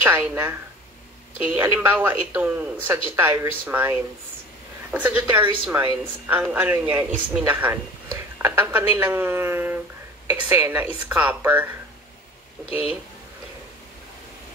China. Okay? Halimbawa, itong Sagittarius Mines. Ang Sagittarius Mines, ang ano niyan is minahan. At ang kanilang eksena is copper. Okay?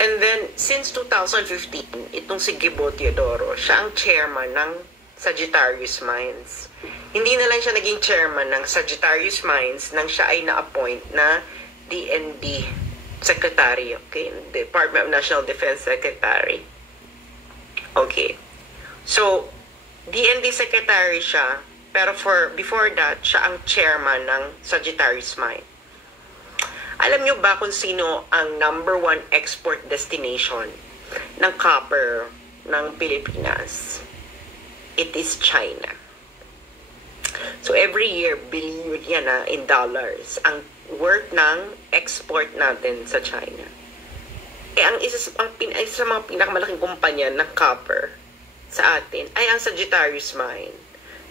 And then, since 2015, itong si Gibo Teodoro, siya ang chairman ng Sagittarius Mines. Hindi na lang siya naging chairman ng Sagittarius Mines nang siya ay na-appoint na DND Secretary, okay? Department of National Defense Secretary. Okay. So, DND Secretary siya, pero before that, siya ang chairman ng Sagittarius Mine. Alam nyo ba kung sino ang #1 export destination ng copper ng Pilipinas? It is China. So, every year, billion yan in dollars ang worth ng export natin sa China. Ang isa sa mga pinakamalaking kumpanya ng copper sa atin ay ang Sagittarius Mine,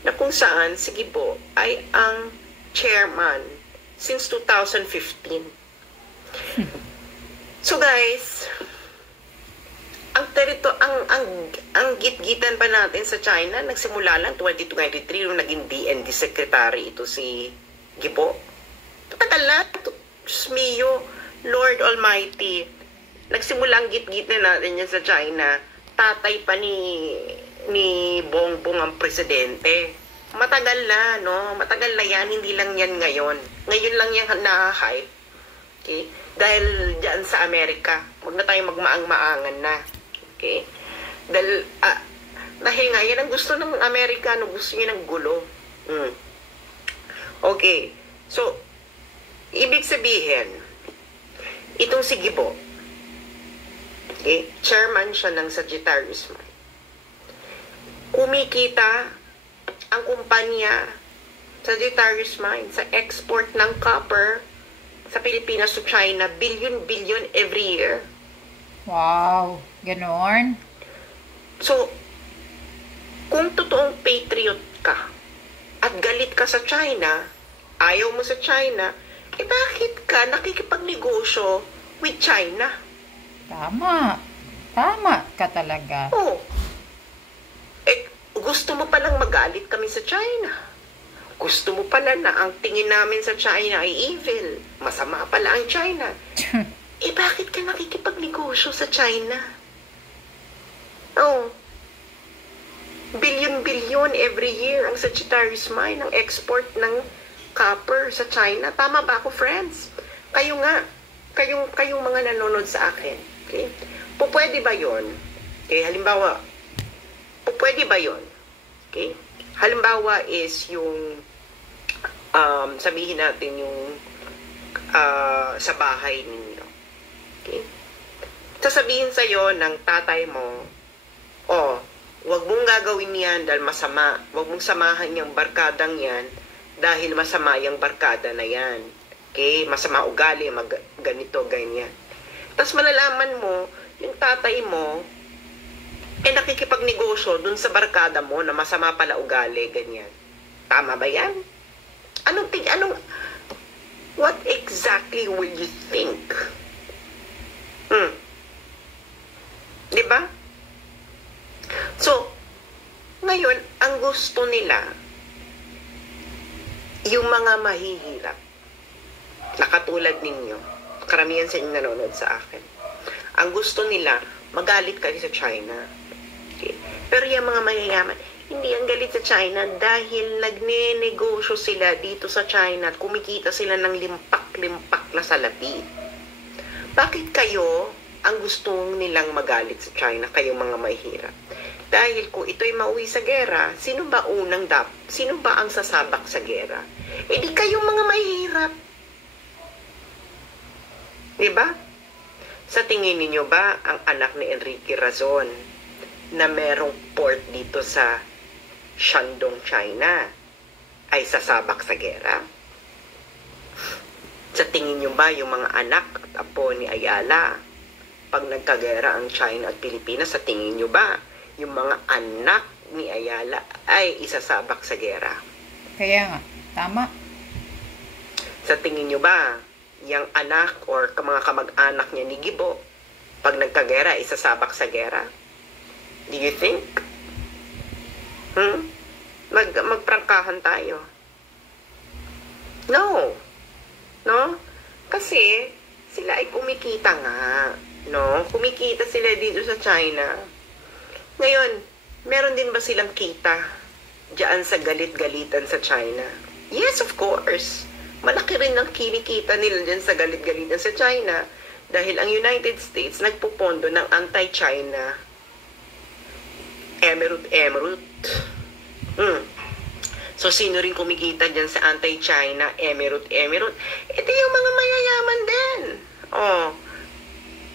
na kung saan si Gibo ay ang chairman since 2015. So guys, ang gitgitan pa natin sa China nagsimula lang 2023 nung naging DND secretary ito si Gibo. Tagal na, Diyos mio, Lord Almighty. Nagsimula ang gitgit na natin yan sa China. Tatay pa ni Bongbong ang presidente. Matagal na, no? Matagal na yan, hindi lang yan ngayon. Ngayon lang yan na-hype. Okay? Dahil dyan sa Amerika, huwag na tayong magmaang-maangan na. Okay? Dahil nga, yan ang gusto ng Amerikano, gusto niya ng gulo. Okay. So, ibig sabihin, itong si Gibo, okay, chairman siya ng Sagittarius Mine. Kumikita ang kumpanya Sagittarius Mine sa export ng copper sa Pilipinas to China, billion every year. Wow, ganon. So, kung totoong patriot ka at galit ka sa China, ayaw mo sa China, bakit ka nakikipagnegosyo with China? Tama. Tama ka talaga. Oh. Gusto mo palang magalit kami sa China. Gusto mo pala na ang tingin namin sa China ay evil. Masama pala ang China. Bakit ka nakikipagnegosyo sa China? Oh. Billion every year ang Sagittarius Mine, ang export ng copper sa China. Tama ba ako, friends? Kayong mga nanonood sa akin. Okay? Pwede ba yun? Okay, halimbawa, pwede ba yun? Okay? Halimbawa is yung, sabihin natin yung sa bahay ninyo. Okay? Sasabihin sa'yo ng tatay mo, wag mong gagawin yan dahil masama. Wag mong samahan yung barkadang yan dahil masama yung barkada na yan. Okay? Masama ugali, ganito, ganyan. Tapos malalaman mo, yung tatay mo, nakikipagnegosyo dun sa barkada mo na masama pala ugali, ganyan. Tama ba yan? What exactly will you think? Diba? So, ngayon, ang gusto nila, yung mga mahihirap, na katulad ninyo, karamihan sa inyo nanonood sa akin, ang gusto nila, magalit kayo sa China. Okay? Pero yung mga mayayaman, hindi ang galit sa China dahil nagne-negosyo sila dito sa China at kumikita sila ng limpak-limpak na salapi. Bakit kayo ang gusto nilang magalit sa China, kayong mga mahihirap? Dahil kung ito'y mauwi sa gera, sino ba ang sasabak sa gera? Di kayong mga mahihirap. Diba? Sa tingin niyo ba ang anak ni Enrique Razon na merong port dito sa Shandong, China ay sasabak sa gera? Sa tingin niyo ba yung mga anak at apo ni Ayala, pag nagkagera ang China at Pilipinas, sa tingin niyo ba yung mga anak ni Ayala ay isasabak sa gera? Kaya nga, tama. Sa tingin niyo ba yung anak or mga kamag-anak niya ni Gibo Pag nagkagera, isasabak sa gera? Do you think? Magprangkahan tayo. No. No? Kasi, sila ay kumikita nga. No? Kumikita sila dito sa China. Ngayon, meron din ba silang kita diyan sa galit-galitan sa China? Yes, of course. Malaki rin ang kinikita nila dyan sa galit-galitan sa China dahil ang United States nagpupondo ng anti-China Emirate. So, sino rin kumikita dyan sa anti-China Emirate? Ito yung mga mayayaman din.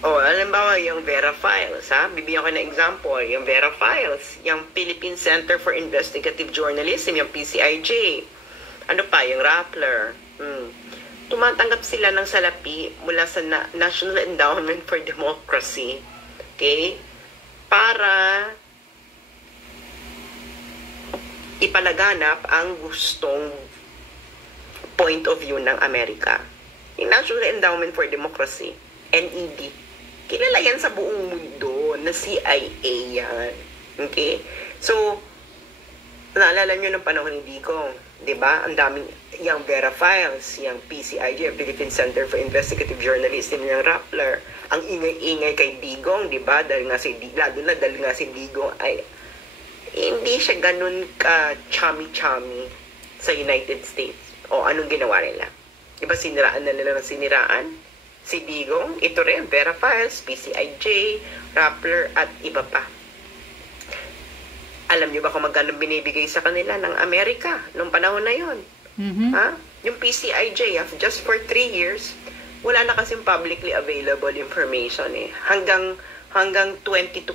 Alam ba yung Vera Files, ha? Bibigyan ko na example. Yung Vera Files, yung Philippine Center for Investigative Journalism, yung PCIJ. Ano pa, yung Rappler. Tumatanggap sila ng salapi mula sa National Endowment for Democracy. Okay? Para ipalaganap ang gustong point of view ng Amerika. Yung National Endowment for Democracy, NED. Kilala yan sa buong mundo na CIA yan. Okay? So, naalala nyo ng panahon ni Digong, diba? Ang daming, yung Vera Files, yung PCIJ, Philippine Center for Investigative Journalism, yung Rappler, ang ingay-ingay kay Digong, diba? Dahil nga si Digong ay hindi siya ganun ka chummy-chummy sa United States. O anong ginawa nila? Diba siniraan na nila ng siniraan? Si Digong, ito rin, Vera Files, PCIJ, Rappler, at iba pa. Alam niyo ba kung magkano binibigay sa kanila ng Amerika noong panahon na yon? Ha? Yung PCIJ, just for 3 years, wala na kasing publicly available information eh. Hanggang 2021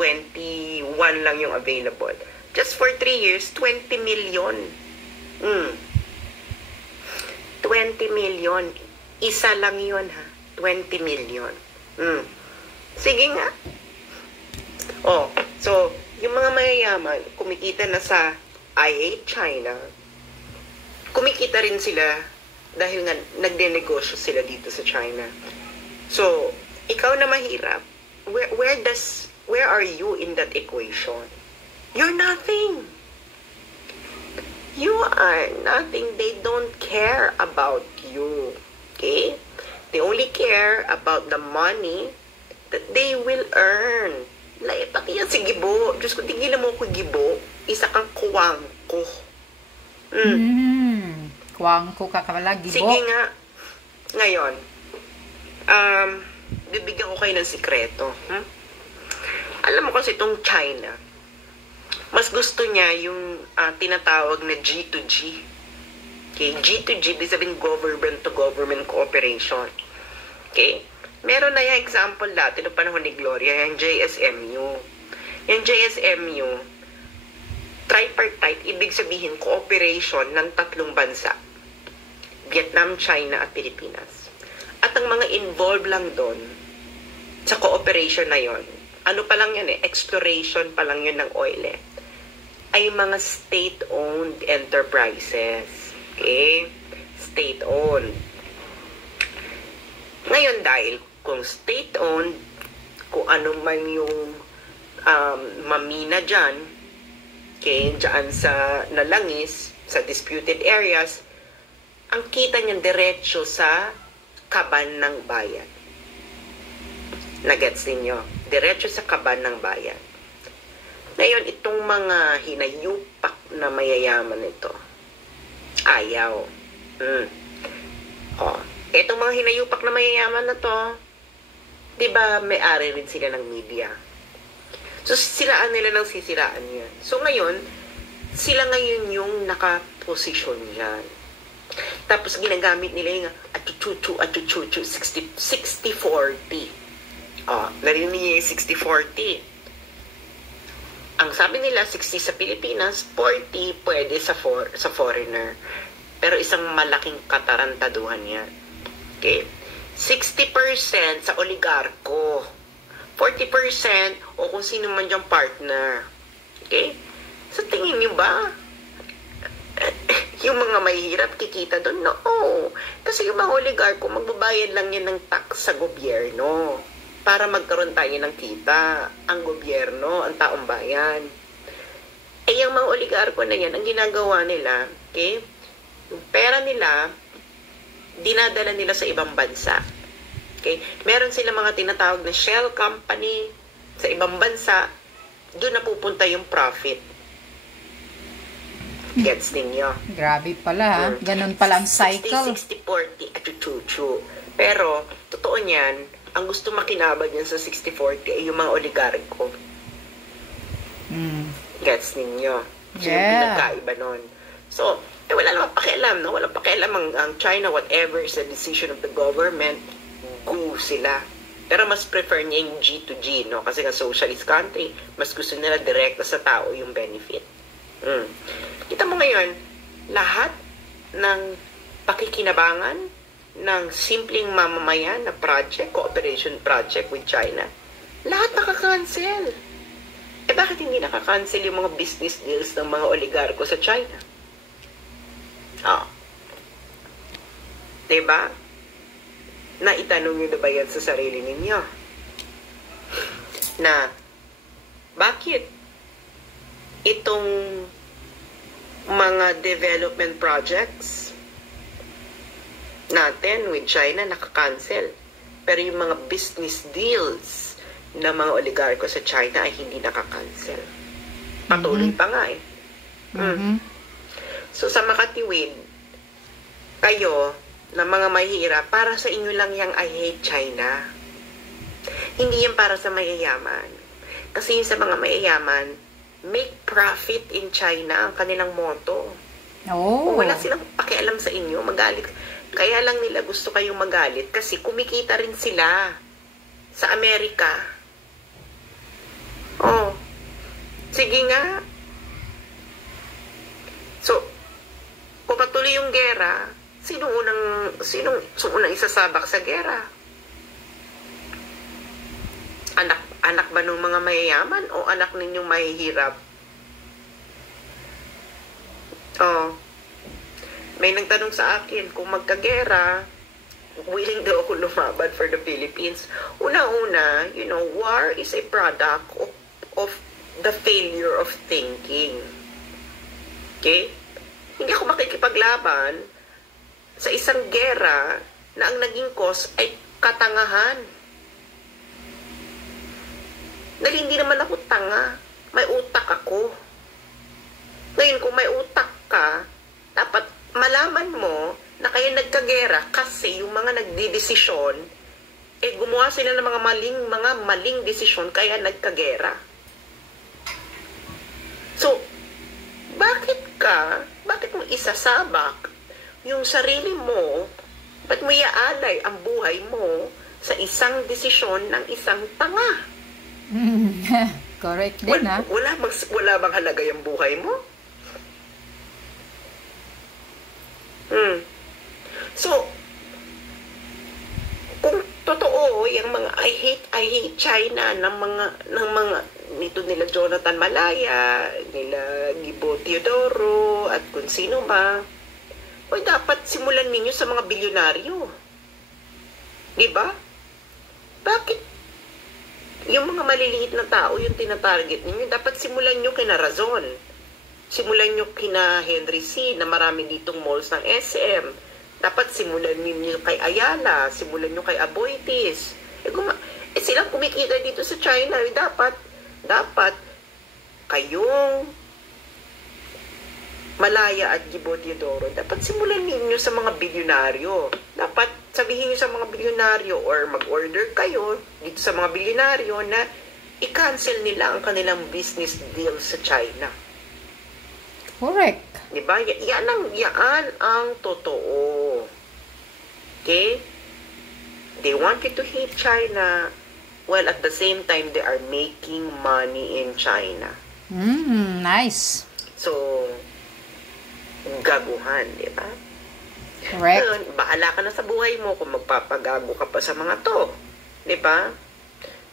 lang yung available. Just for 3 years, 20 million. 20 million. Isa lang yun, ha? 20 million. Sige nga. So, yung mga mayayaman, kumikita na sa I Hate China, kumikita rin sila dahil nga nagdenegosyo sila dito sa China. So, ikaw na mahirap, where are you in that equation? You're nothing. You are nothing. They don't care about you. Okay? They only care about the money that they will earn. Laipak yan si Gibo. Diyos ko, tigilan mo ko Gibo. Isa kang kuwangko. Kuwangko ka pala, Gibo. Sige nga. Ngayon, bibigyan ko kayo ng sikreto. Alam mo kasi itong China, mas gusto niya yung tinatawag na G2G. Okay, G2G, ibig sabihin government-to-government cooperation. Okay? Meron na yung example dati noong panahon ni Gloria, yung JSMU. Yung JSMU, tripartite, ibig sabihin cooperation ng 3 bansa. Vietnam, China, at Pilipinas. At ang mga involved lang doon sa cooperation na yon, ano pa lang yan exploration pa lang yun ng oil ay mga state-owned enterprises. Okay? State-owned. Ngayon dahil kung state-owned, kung ano man yung mamina dyan, okay, dyan sa nalangis, sa disputed areas, ang kita niyan diretso sa kaban ng bayan. Nagets ninyo? Diretso sa kaban ng bayan. Ngayon, itong mga hinayupak na mayayaman ito, ayaw. Itong mga hinayupak na mayayaman na to, di ba may-ari rin sila ng media? So, siraan nila ng sisiraan yan. So, ngayon, sila ngayon yung nakaposisyon yan. Tapos, ginagamit nila yung atuchuchu, 60-40. Narinig niyo yung 60-40. Ang sabi nila, 60 sa Pilipinas, 40 pwede sa foreigner. Pero isang malaking katarantaduhan yan. Okay? 60% sa oligarko. 40% o kung sino man diyang partner. Okay? Sa tingin niyo ba, yung mga mahihirap kikita doon? No. Kasi yung mga oligarko, magbabayad lang yan ng tax sa gobyerno. para magkaroon tayo ng kita, ang gobyerno, ang taong bayan. Eh, yung mga oligarko na yan, ang ginagawa nila, okay, yung pera nila, dinadala nila sa ibang bansa. Okay? Meron sila mga tinatawag na shell company sa ibang bansa, doon napupunta yung profit. Gets ninyo? Grabe pala, ha? Ganun pala ang cycle. 60-40 at chuchu. Pero, totoo niyan, ang gusto makinabang yan sa 60-40 ay yung mga oligarko. Gets ninyo? So, yung pinagkaiba nun. So, wala namang pakialam, no? Walang pakialam ang China, whatever is the decision of the government, go sila. Pero mas prefer niya yung G to G, no? Kasi nga socialist country, mas gusto nila direkta sa tao yung benefit. Kita mo ngayon, lahat ng pakikinabangan ng simpleng mamamayan na project, cooperation project with China, lahat nakakancel. Eh bakit hindi nakakancel yung mga business deals ng mga oligarko sa China? Diba? Naitanong nyo na ba yan sa sarili ninyo? Na, bakit itong mga development projects natin with China nakakancel, pero yung mga business deals ng mga oligarko sa China ay hindi nakakancel. Patuloy pa nga eh. So sa makatiwid, kayo na mga mahihirap, para sa inyo lang yung I hate China. Hindi yan para sa mayayaman. Kasi yung sa mga mayayaman, make profit in China ang kanilang motto. Oh. Wala silang pakialam sa inyo, magalit. Kaya lang nila gusto kayong magalit kasi kumikita rin sila sa Amerika. Oh. Sige nga. So, kung patuloy yung gera, sinong unang isasabak sa gera? Anak ba ng mga mayayaman o anak ninyong mahihirap? Oh. May nagtanong sa akin, kung magkagera, willing daw ako lumaban for the Philippines. Una-una, war is a product of the failure of thinking. Okay? Hindi ako makikipaglaban sa isang gera na ang naging cause ay katangahan. Dahil hindi naman ako tanga. May utak ako. Ngayon, kung may utak ka, dapat malaman mo na kayo nagkagera kasi yung mga nagdidesisyon, gumawa sila ng mga maling desisyon kaya nagkagera. So, bakit mo isasabak yung sarili mo, ba't mo iaalay ang buhay mo sa isang desisyon ng isang tanga? Correct din, ha? Wala bang halaga yung buhay mo? So, kung totoo yung mga I hate China ng mga nito nila Jonathan Malaya, nila Gibo Teodoro at kung sino ba, dapat simulan ninyo sa mga bilyonaryo. 'Di ba? Bakit yung mga maliliit na tao yung tinatarget ninyo? Dapat simulan nyo kina Razon. Simulan nyo kina Henry C. na marami ditong malls ng SM. Dapat simulan ninyo kay Ayala. Simulan nyo kay Aboitiz. Silang kumikita dito sa China. Dapat kayong Malaya at Gibo Teodoro, dapat simulan ninyo sa mga bilyonaryo. Dapat sabihin nyo sa mga bilyonaryo or mag-order kayo dito sa mga bilyonaryo na i-cancel nila ang kanilang business deal sa China. Correct. Diba? Yan ang totoo. Okay? They want you to hate China while at the same time they are making money in China. Nice. So, gaguhan, di ba? Correct. Ngayon, bahala ka na sa buhay mo kung magpapagago ka pa sa mga to. Di ba?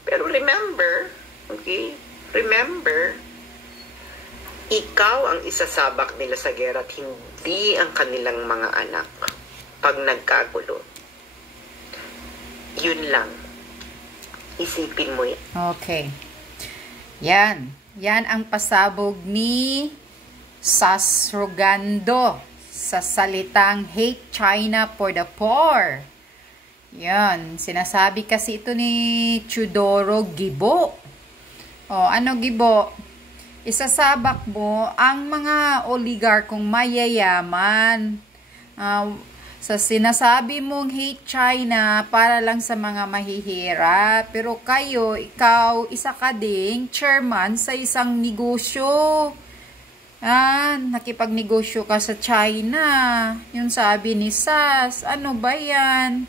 Pero remember, ikaw ang isasabak nila sa gera at hindi ang kanilang mga anak pag nagkagulo. Yun lang. Isipin mo yan. Okay. Yan. Yan ang pasabog ni Sasrogando sa salitang hate China for the poor. Yan. Sinasabi kasi ito ni Chudoro Gibo. O, ano Gibo? Isasabak mo ang mga oligarkong mayayaman. Sa sinasabi mong hate China para lang sa mga mahihirap. Pero ikaw, isa ka ding chairman sa isang negosyo. Nakipagnegosyo ka sa China. Yung sabi ni Sas, ano ba yan?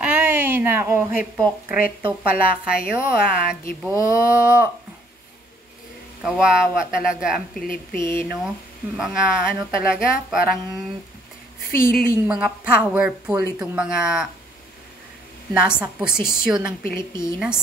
Ay, nako, hipokreto pala kayo, Gibo. Kawawa talaga ang Pilipino. Mga ano talaga, parang feeling mga powerful itong mga nasa posisyon ng Pilipinas.